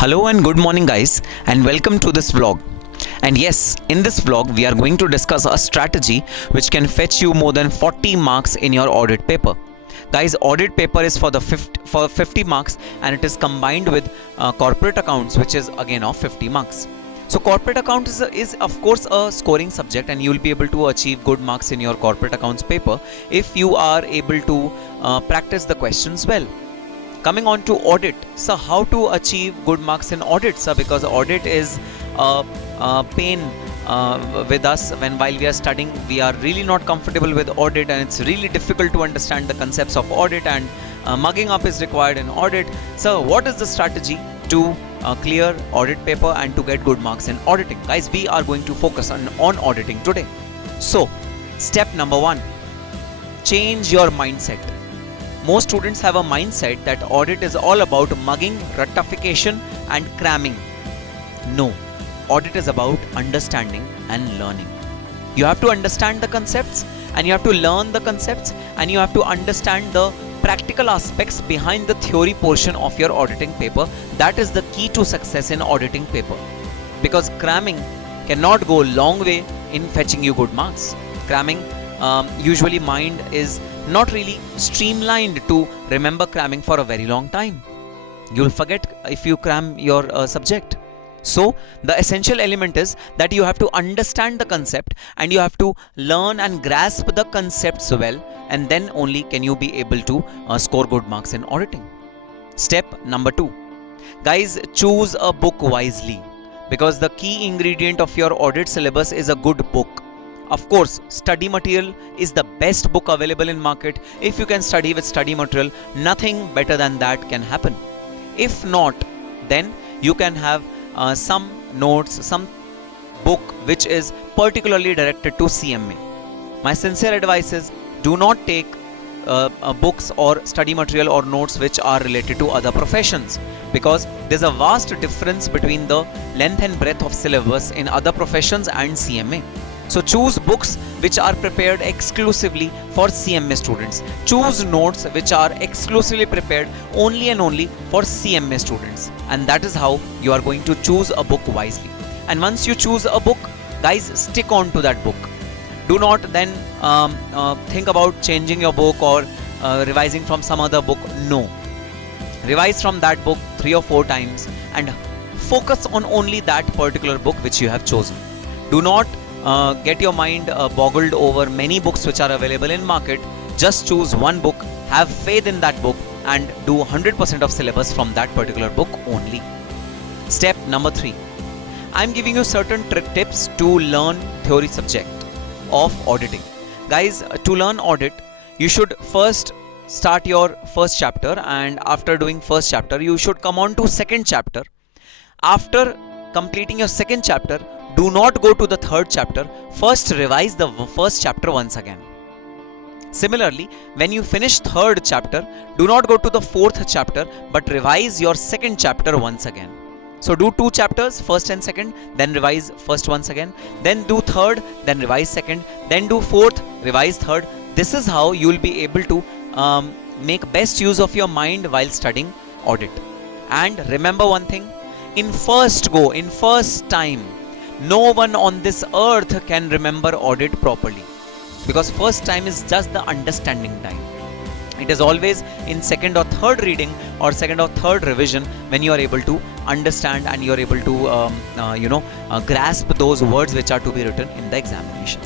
Hello and good morning guys, and welcome to this vlog. And yes, in this vlog we are going to discuss a strategy which can fetch you more than 40 marks in your audit paper. Guys, audit paper is for 50 marks, and it is combined with corporate accounts, which is again of 50 marks. So corporate account is of course a scoring subject, and you will be able to achieve good marks in your corporate accounts paper if you are able to practice the questions well. Coming on to audit, so how to achieve good marks in audit, sir? Because audit is a pain with us while we are studying. We are really not comfortable with audit, and it's really difficult to understand the concepts of audit, and mugging up is required in audit. So what is the strategy to clear audit paper and to get good marks in auditing? Guys, we are going to focus on auditing today. So step number 1, change your mindset. Most students have a mindset that audit is all about mugging, rectification and cramming. No, audit is about understanding and learning. You have to understand the concepts, and you have to learn the concepts, and you have to understand the practical aspects behind the theory portion of your auditing paper. That is the key to success in auditing paper, because cramming cannot go a long way in fetching you good marks. Cramming, usually mind is not really streamlined to remember cramming for a very long time. You'll forget if you cram your subject. So the essential element is that you have to understand the concept, and you have to learn and grasp the concepts well, and then only can you be able to score good marks in auditing. Step number 2, guys, choose a book wisely, because the key ingredient of your audit syllabus is a good book. Of course, study material is the best book available in market. If you can study with study material, nothing better than that can happen. If not, then you can have some notes, some book which is particularly directed to CMA. My sincere advice is, do not take books or study material or notes which are related to other professions, because there's a vast difference between the length and breadth of syllabus in other professions and CMA. So choose books which are prepared exclusively for CMA students. Choose notes which are exclusively prepared only and only for CMA students. And that is how you are going to choose a book wisely. And once you choose a book, guys, stick on to that book. Do not then think about changing your book or revising from some other book. No. Revise from that book 3 or 4 times and focus on only that particular book which you have chosen. Do not get your mind boggled over many books which are available in market. Just choose one book, have faith in that book, and do 100% of syllabus from that particular book only. Step number 3, I'm giving you certain tips to learn theory subject of auditing. Guys, to learn audit, you should first start your first chapter, and after doing first chapter, you should come on to second chapter. After completing your second chapter, do not go to the third chapter. First revise the first chapter once again. Similarly, when you finish third chapter, do not go to the fourth chapter, but revise your second chapter once again. So do 2 chapters, first and second, then revise first once again, then do third, then revise second, then do fourth, revise third. This is how you will be able to make best use of your mind while studying audit. And remember one thing, in first time, no one on this earth can remember audit properly, because first time is just the understanding time. It is always in second or third reading or second or third revision when you are able to understand and you are able to grasp those words which are to be written in the examination.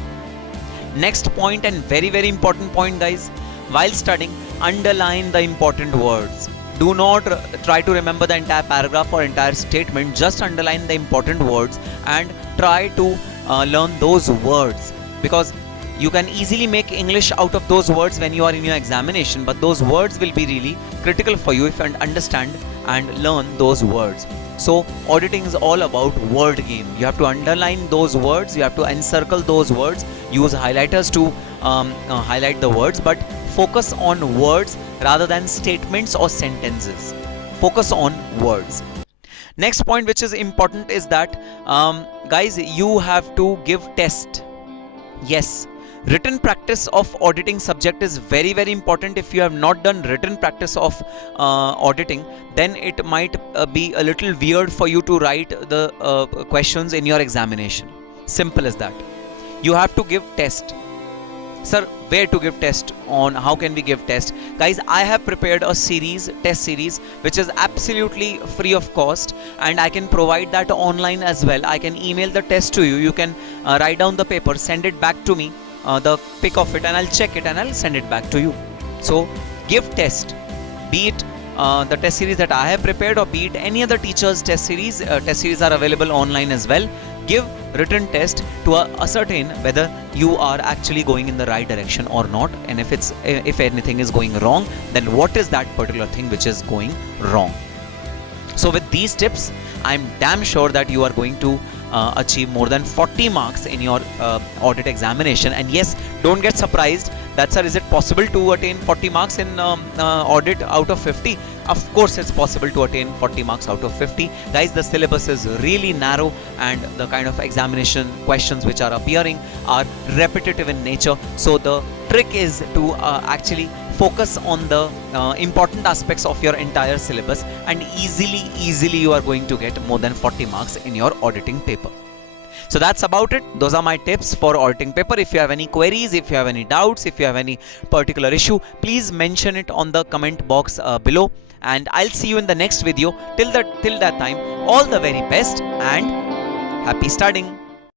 Next point, and very very important point, guys, while studying, underline the important words. Do not try to remember the entire paragraph or entire statement. Just underline the important words and try to learn those words, because you can easily make English out of those words when you are in your examination, but those words will be really critical for you if you understand and learn those words. So auditing is all about word game. You have to underline those words, you have to encircle those words, use highlighters to highlight the words, but focus on words rather than statements or sentences. Focus on words. Next point which is important is that guys, you have to give test. Yes, Written practice of auditing subject is very important. If you have not done written practice of auditing, then it might be a little weird for you to write the questions in your examination. Simple as that. You have to give test. Sir, where to give test on? How can we give test? Guys, I have prepared a test series, which is absolutely free of cost, and I can provide that online as well. I can email the test to you. You can write down the paper, send it back to me, the pic of it, and I'll check it and I'll send it back to you. So give test, be it the test series that I have prepared, or be it any other teacher's test series. Test series are available online as well. Give written test to ascertain whether you are actually going in the right direction or not, and if anything is going wrong, then what is that particular thing which is going wrong. So with these tips, I'm damn sure that you are going to achieve more than 40 marks in your audit examination. And yes, don't get surprised that, sir, is it possible to attain 40 marks in audit out of 50? Of course it's possible to attain 40 marks out of 50. Guys, the syllabus is really narrow, and the kind of examination questions which are appearing are repetitive in nature. So the trick is to actually focus on the important aspects of your entire syllabus, and easily you are going to get more than 40 marks in your auditing paper. So that's about it. Those are my tips for auditing paper. If you have any queries, if you have any doubts, if you have any particular issue, please mention it on the comment box below, and I'll see you in the next video. Till that time, all the very best and happy studying.